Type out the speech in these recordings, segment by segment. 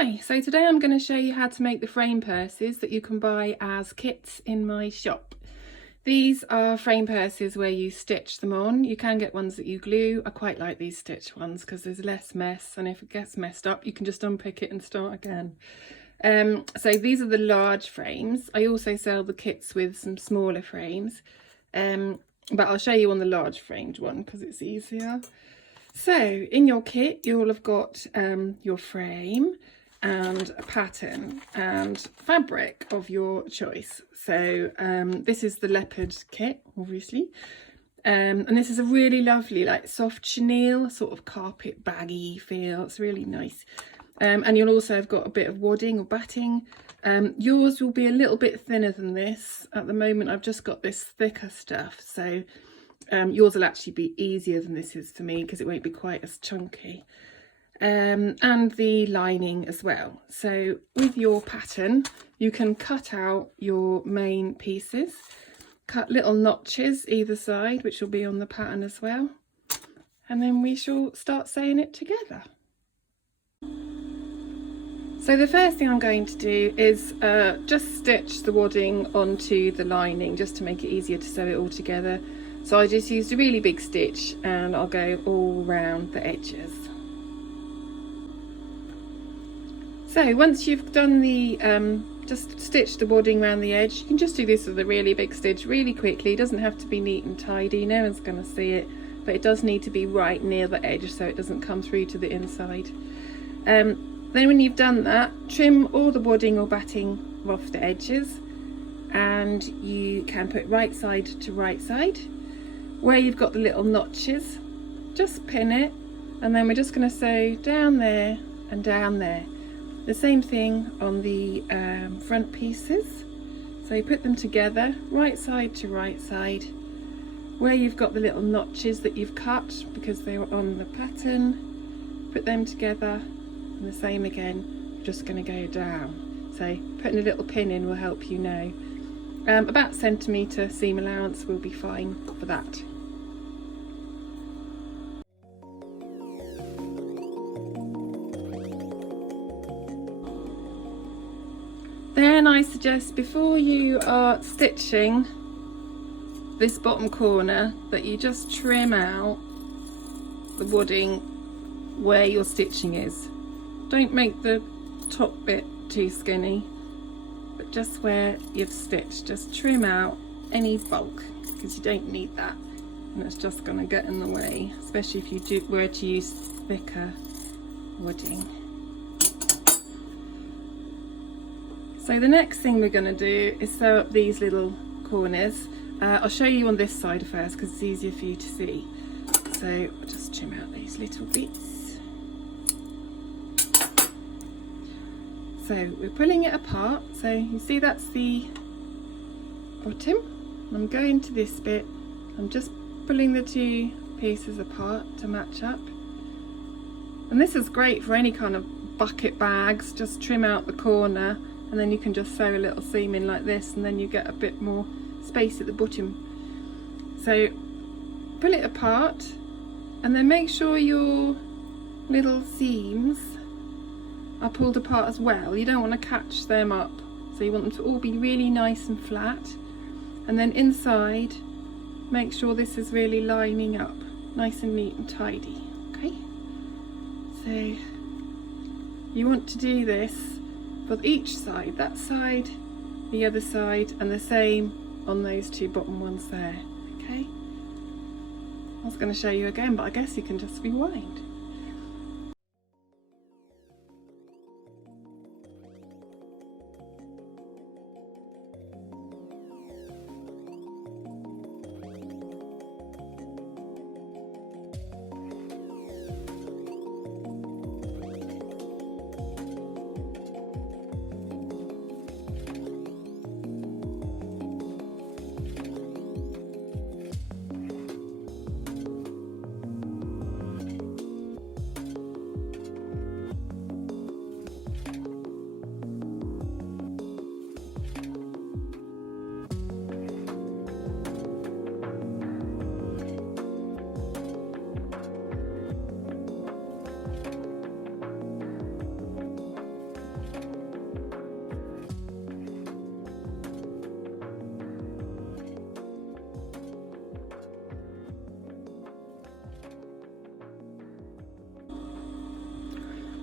Hi, so today I'm going to show you how to make the frame purses that you can buy as kits in my shop. These are frame purses where you stitch them on. You can get ones that you glue. I quite like these stitch ones because there's less mess, and if it gets messed up you can just unpick it and start again. So these are the large frames. I also sell the kits with some smaller frames, but I'll show you on the large framed one because it's easier. So in your kit you'll have got your frame and a pattern and fabric of your choice. So this is the leopard kit, obviously, and this is a really lovely like soft chenille, sort of carpet baggy feel. It's really nice. And you'll also have got a bit of wadding or batting. Yours will be a little bit thinner than this. At the moment I've just got this thicker stuff, so yours will actually be easier than this is for me because it won't be quite as chunky. And the lining as well. So with your pattern you can cut out your main pieces, cut little notches either side which will be on the pattern as well, and then we shall start sewing it together. So the first thing I'm going to do is just stitch the wadding onto the lining just to make it easier to sew it all together. So I just used a really big stitch and I'll go all round the edges. So once you've done the just stitched the wadding around the edge, you can just do this with a really big stitch really quickly. It doesn't have to be neat and tidy, no one's going to see it, but it does need to be right near the edge so it doesn't come through to the inside. Then when you've done that, trim all the wadding or batting off the edges, and you can put right side to right side. Where you've got the little notches, just pin it, and then we're just going to sew down there and down there. The same thing on the front pieces. So you put them together, right side to right side. Where you've got the little notches that you've cut because they were on the pattern, put them together, and the same again, just going to go down. So putting a little pin in will help you know. About centimetre seam allowance will be fine for that. Then I suggest before you are stitching this bottom corner that you just trim out the wadding where your stitching is. Don't make the top bit too skinny, but just where you've stitched, just trim out any bulk because you don't need that, and it's just going to get in the way, especially if you were to use thicker wadding. So the next thing we're going to do is sew up these little corners. I'll show you on this side first because it's easier for you to see. So I'll just trim out these little bits. So we're pulling it apart. So you see that's the bottom. I'm going to this bit. I'm just pulling the two pieces apart to match up. And this is great for any kind of bucket bags. Just trim out the corner, and then you can just sew a little seam in like this, and then you get a bit more space at the bottom. So pull it apart, and then make sure your little seams are pulled apart as well. You don't want to catch them up, so you want them to all be really nice and flat. And then inside, make sure this is really lining up nice and neat and tidy. Okay, so you want to do this for each side, that side, the other side, and the same on those two bottom ones there. Okay, I was going to show you again, but I guess you can just rewind.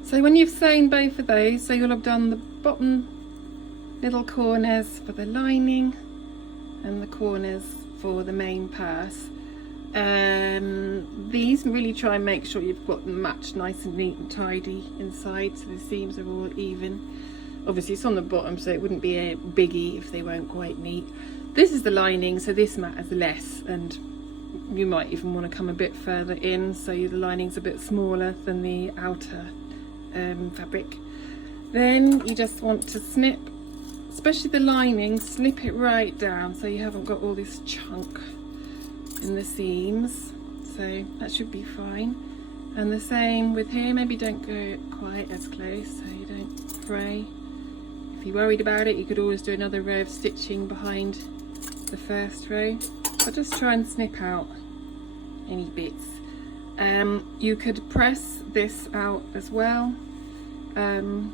So when you've sewn both of those, so you'll have done the bottom little corners for the lining and the corners for the main purse. These really try and make sure you've got them matched nice and neat and tidy inside, so the seams are all even. Obviously it's on the bottom, so it wouldn't be a biggie if they weren't quite neat. This is the lining, so this matters less, and you might even want to come a bit further in so the lining's a bit smaller than the outer fabric. Then you just want to snip, especially the lining, snip it right down so you haven't got all this chunk in the seams, so that should be fine. And the same with here, maybe don't go quite as close so you don't fray. If you're worried about it, you could always do another row of stitching behind the first row, but just try and snip out any bits. You could press this out as well, and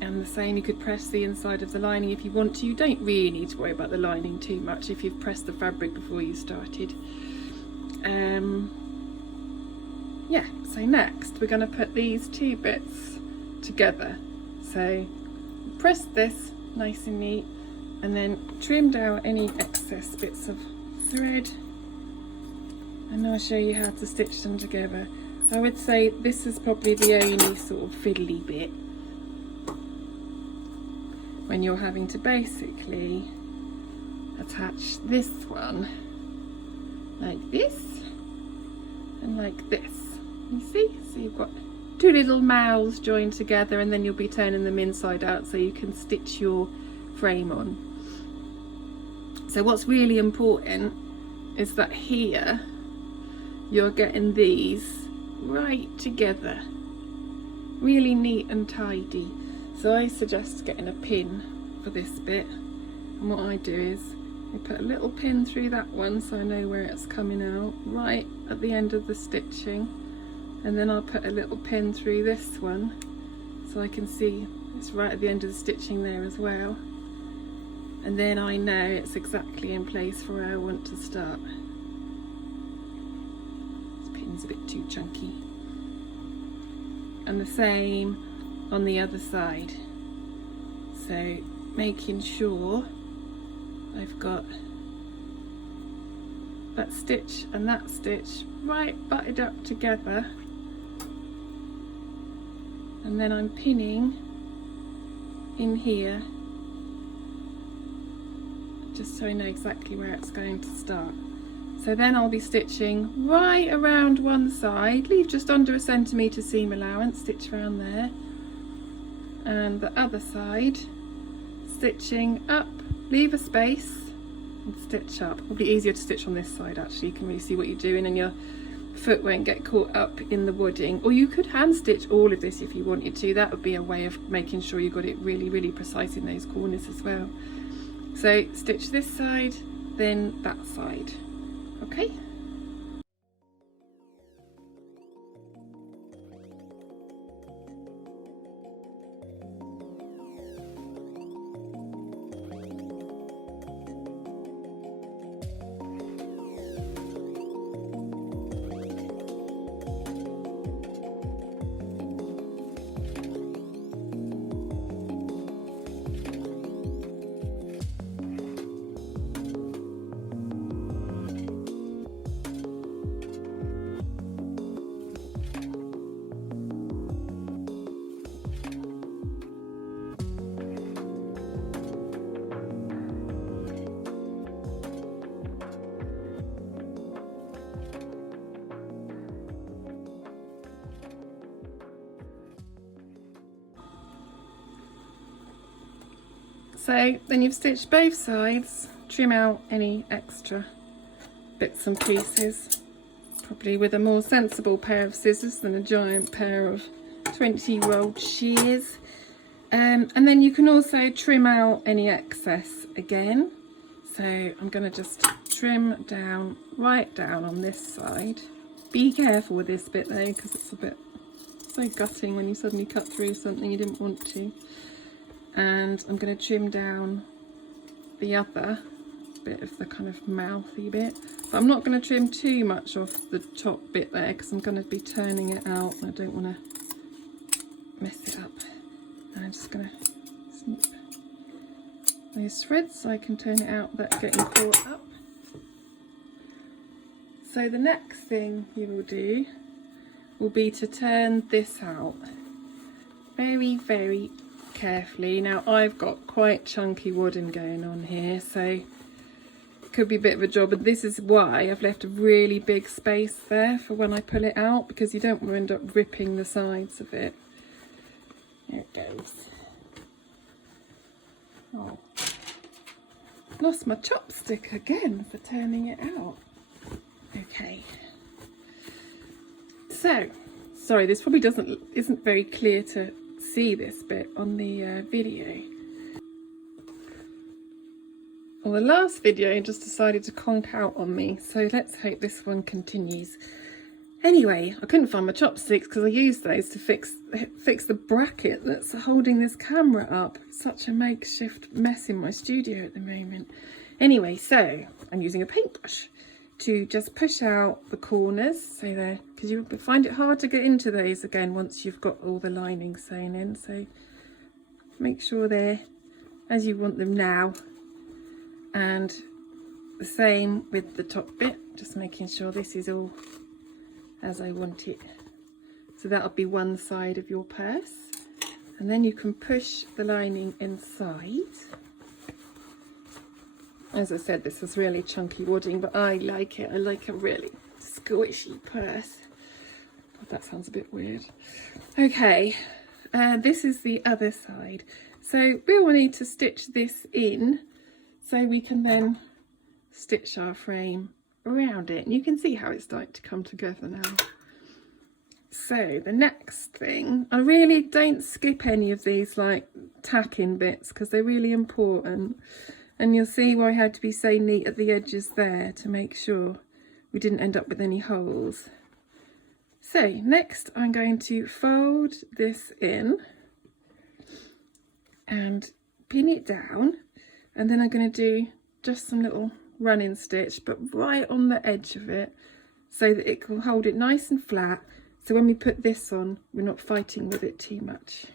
the same, you could press the inside of the lining if you want to. You don't really need to worry about the lining too much if you've pressed the fabric before you started. Yeah, so next we're going to put these two bits together. So press this nice and neat, and then trimmed out any excess bits of thread, and I'll show you how to stitch them together. I would say this is probably the only sort of fiddly bit when you're having to basically attach this one like this and like this. You see? So you've got two little mouths joined together, and then you'll be turning them inside out so you can stitch your frame on. So what's really important is that here you're getting these right together, really neat and tidy. So I suggest getting a pin for this bit, and what I do is I put a little pin through that one so I know where it's coming out right at the end of the stitching, and then I'll put a little pin through this one so I can see it's right at the end of the stitching there as well, and then I know it's exactly in place for where I want to start. This pin's a bit too chunky. And the same on the other side, so making sure I've got that stitch and that stitch right butted up together, and then I'm pinning in here just so I know exactly where it's going to start. So then I'll be stitching right around one side, leave just under 1 centimetre seam allowance, stitch around there, and the other side stitching up, leave a space and stitch up. Probably easier to stitch on this side actually, you can really see what you're doing and your foot won't get caught up in the wadding. Or you could hand stitch all of this if you wanted to. That would be a way of making sure you got it really precise in those corners as well. So stitch this side, then that side. Okay. So then you've stitched both sides, trim out any extra bits and pieces, probably with a more sensible pair of scissors than a giant pair of 20-year-old shears. And then you can also trim out any excess again. So I'm going to just trim down, right down on this side. Be careful with this bit though, because it's a bit so gutting when you suddenly cut through something you didn't want to. And I'm going to trim down the other bit of the kind of mouthy bit, but I'm not going to trim too much off the top bit there because I'm going to be turning it out and I don't want to mess it up. And I'm just going to snip those threads so I can turn it out without getting caught up. So the next thing you will do will be to turn this out very, very carefully. Now I've got quite chunky wooden going on here, so it could be a bit of a job, but this is why I've left a really big space there for when I pull it out, because you don't want to end up ripping the sides of it. There it goes. Oh, lost my chopstick again for turning it out. Okay, so sorry, this probably isn't very clear to see this bit on the video. Well, the last video just decided to conk out on me, so let's hope this one continues. Anyway, I couldn't find my chopsticks because I used those to fix the bracket that's holding this camera up. Such a makeshift mess in my studio at the moment. Anyway, so I'm using a paintbrush to just push out the corners, so there, because you find it hard to get into those again once you've got all the lining sewn in. So make sure they're as you want them now, and the same with the top bit, just making sure this is all as I want it. So that'll be one side of your purse, and then you can push the lining inside. As I said, this is really chunky wadding, but I like it. I like a really squishy purse. God, that sounds a bit weird. Okay, this is the other side. So we will need to stitch this in so we can then stitch our frame around it. And you can see how it's starting to come together now. So the next thing, I really don't skip any of these like tacking bits because they're really important. And you'll see why I had to be so neat at the edges there to make sure we didn't end up with any holes. So next I'm going to fold this in and pin it down, and then I'm going to do just some little running stitch, but right on the edge of it, so that it can hold it nice and flat, so when we put this on we're not fighting with it too much.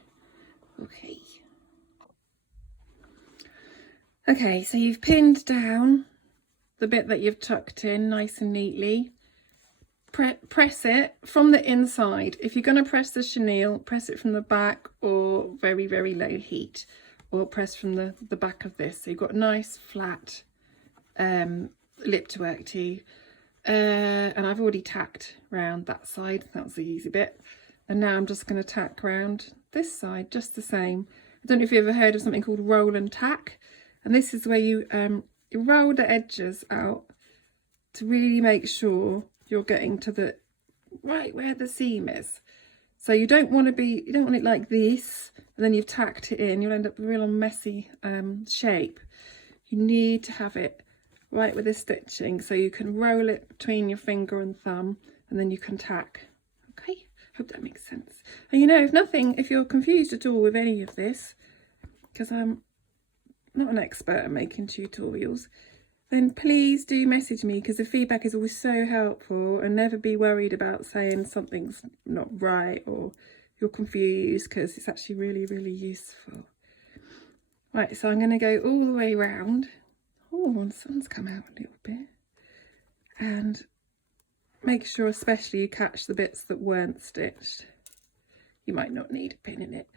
Okay, so you've pinned down the bit that you've tucked in nice and neatly. Press it from the inside. If you're going to press the chenille, press it from the back or very, very low heat, or press from the back of this. So you've got a nice flat lip to work to. And I've already tacked round that side. That was the easy bit. And now I'm just going to tack round this side just the same. I don't know if you've ever heard of something called roll and tack. And this is where you roll the edges out to really make sure you're getting to the right where the seam is. So you don't want it like this, and then you've tacked it in. You'll end up with a real messy shape. You need to have it right with the stitching, so you can roll it between your finger and thumb, and then you can tack. Okay, hope that makes sense. And you know, if you're confused at all with any of this, because I'm not an expert at making tutorials, then please do message me, because the feedback is always so helpful, and never be worried about saying something's not right or you're confused, because it's actually really, really useful. Right, so I'm going to go all the way around. Oh, the sun's come out a little bit. And make sure especially you catch the bits that weren't stitched. You might not need a pin in it.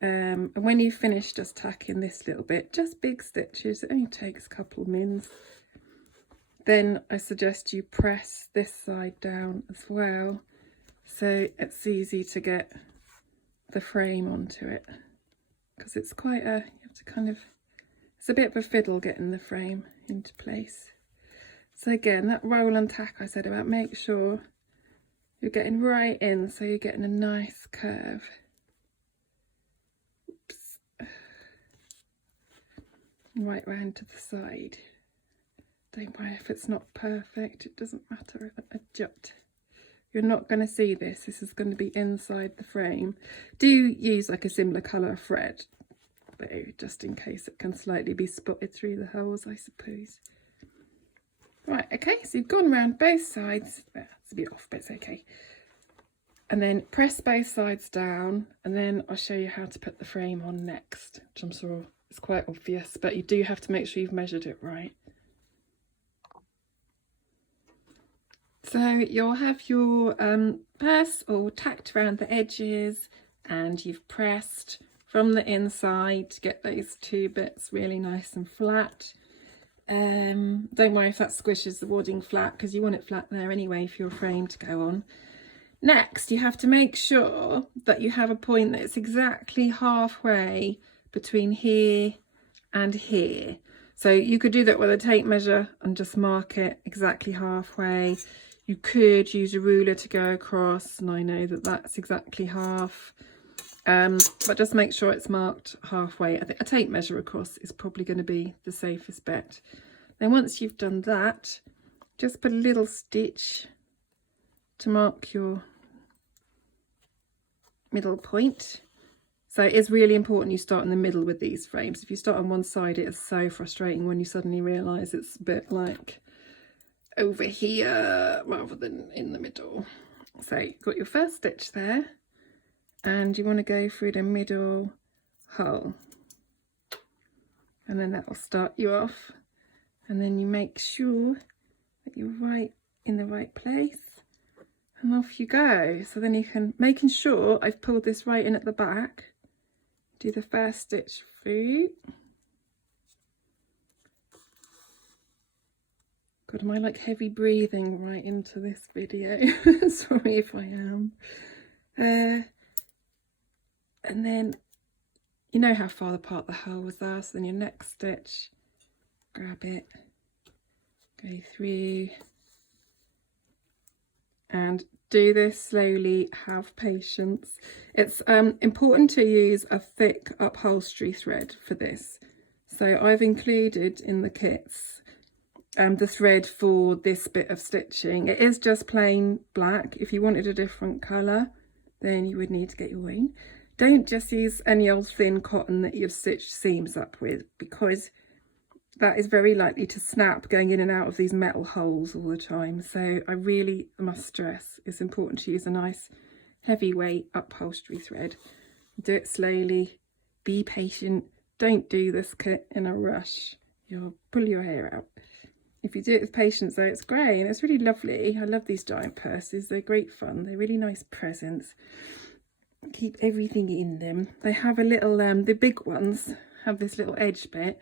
And when you finish just tacking this little bit, just big stitches, it only takes a couple of mins, then I suggest you press this side down as well, so it's easy to get the frame onto it, because it's quite you have to kind of, it's a bit of a fiddle getting the frame into place. So again, that roll and tack I said about, make sure you're getting right in, so you're getting a nice curve. Right round to the side. Don't worry if it's not perfect, it doesn't matter a jot. You're not going to see this. This is going to be inside the frame. Do use like a similar colour thread, though, just in case it can slightly be spotted through the holes, I suppose. Right, okay, so you've gone around both sides. Well, it's a bit off, but it's okay. and then press both sides down, and then I'll show you how to put the frame on next, which I'm sure is quite obvious, but you do have to make sure you've measured it right. So you'll have your purse all tacked around the edges, and you've pressed from the inside to get those two bits really nice and flat. Don't worry if that squishes the wadding flat, because you want it flat there anyway for your frame to go on. Next, you have to make sure that you have a point that's exactly halfway between here and here. So you could do that with a tape measure and just mark it exactly halfway. You could use a ruler to go across, and I know that that's exactly half. But just make sure it's marked halfway. I think a tape measure across is probably going to be the safest bet. Then once you've done that, just put a little stitch to mark your middle point. So it is really important you start in the middle with these frames. If you start on one side, it is so frustrating when you suddenly realise it's a bit like over here rather than in the middle. So you've got your first stitch there, and you want to go through the middle hole, and then that will start you off, and then you make sure that you're right in the right place, and off you go. So then you can, making sure I've pulled this right in at the back, do the first stitch through. God, am I like heavy breathing right into this video? Sorry if I am. And then you know how far apart the holes are, so then your next stitch, grab it, go through, and do this slowly, have patience. It's important to use a thick upholstery thread for this. So I've included in the kits the thread for this bit of stitching. It is just plain black. If you wanted a different colour, then you would need to get your own. Don't just use any old thin cotton that you've stitched seams up with, because that is very likely to snap going in and out of these metal holes all the time. So I really must stress it's important to use a nice heavyweight upholstery thread. Do it slowly, be patient, don't do this kit in a rush, you'll pull your hair out. If you do it with patience though, it's great, and it's really lovely. I love these giant purses, they're great fun, they're really nice presents. Keep everything in them. They have a little, the big ones have this little edge bit,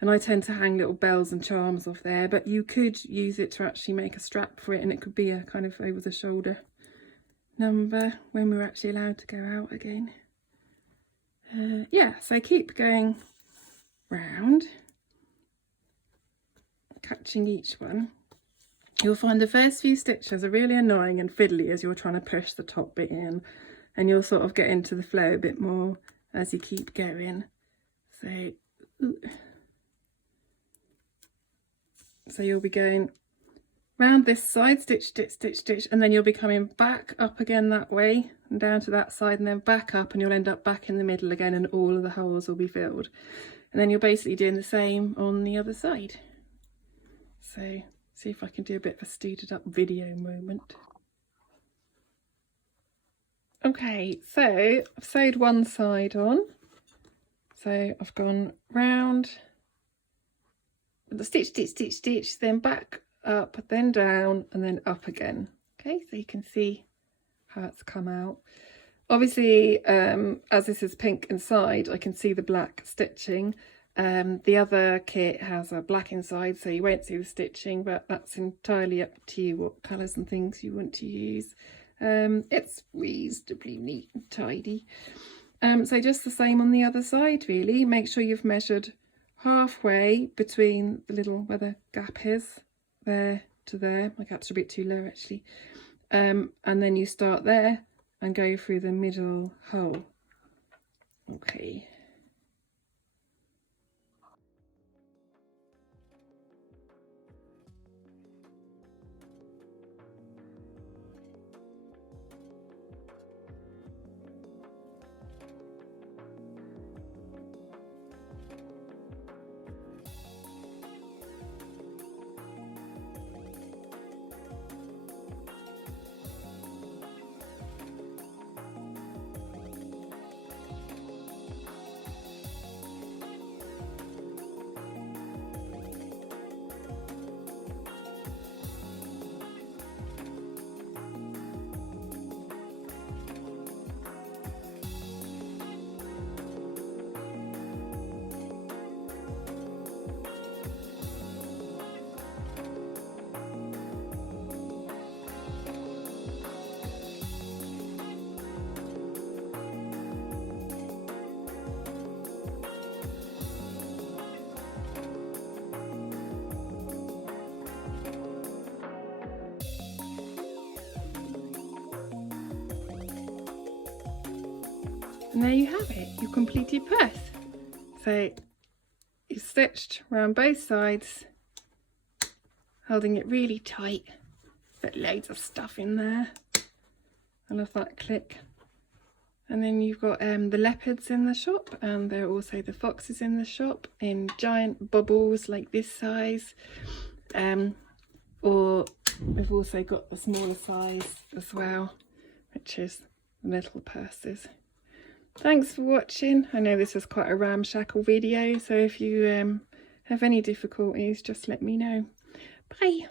and I tend to hang little bells and charms off there, but you could use it to actually make a strap for it, and it could be a kind of over the shoulder number when we're actually allowed to go out again. Yeah, so keep going round, catching each one. You'll find the first few stitches are really annoying and fiddly as you're trying to push the top bit in, and you'll sort of get into the flow a bit more as you keep going. So you'll be going round this side, stitch, stitch, stitch, stitch, and then you'll be coming back up again that way and down to that side, and then back up, and you'll end up back in the middle again, and all of the holes will be filled. And then you're basically doing the same on the other side. So see if I can do a bit of a speeded up video moment. Okay, so I've sewed one side on, so I've gone round with the stitch, stitch, stitch, stitch, then back up, then down, and then up again. Okay, so you can see how it's come out. Obviously, as this is pink inside, I can see the black stitching. The other kit has a black inside, so you won't see the stitching, but that's entirely up to you what colours and things you want to use. It's reasonably neat and tidy. So just the same on the other side, really. Make sure you've measured halfway between the little, where the gap is, there to there. My gap's a bit too low actually. And then you start there and go through the middle hole. Okay. And there you have it, your completed purse. So you've stitched around both sides, holding it really tight. Put loads of stuff in there. I love that click. And then you've got the leopards in the shop, and there are also the foxes in the shop in giant bubbles like this size. Or we've also got the smaller size as well, which is little purses. Thanks for watching. I know this was quite a ramshackle video, so if you have any difficulties, just let me know. Bye.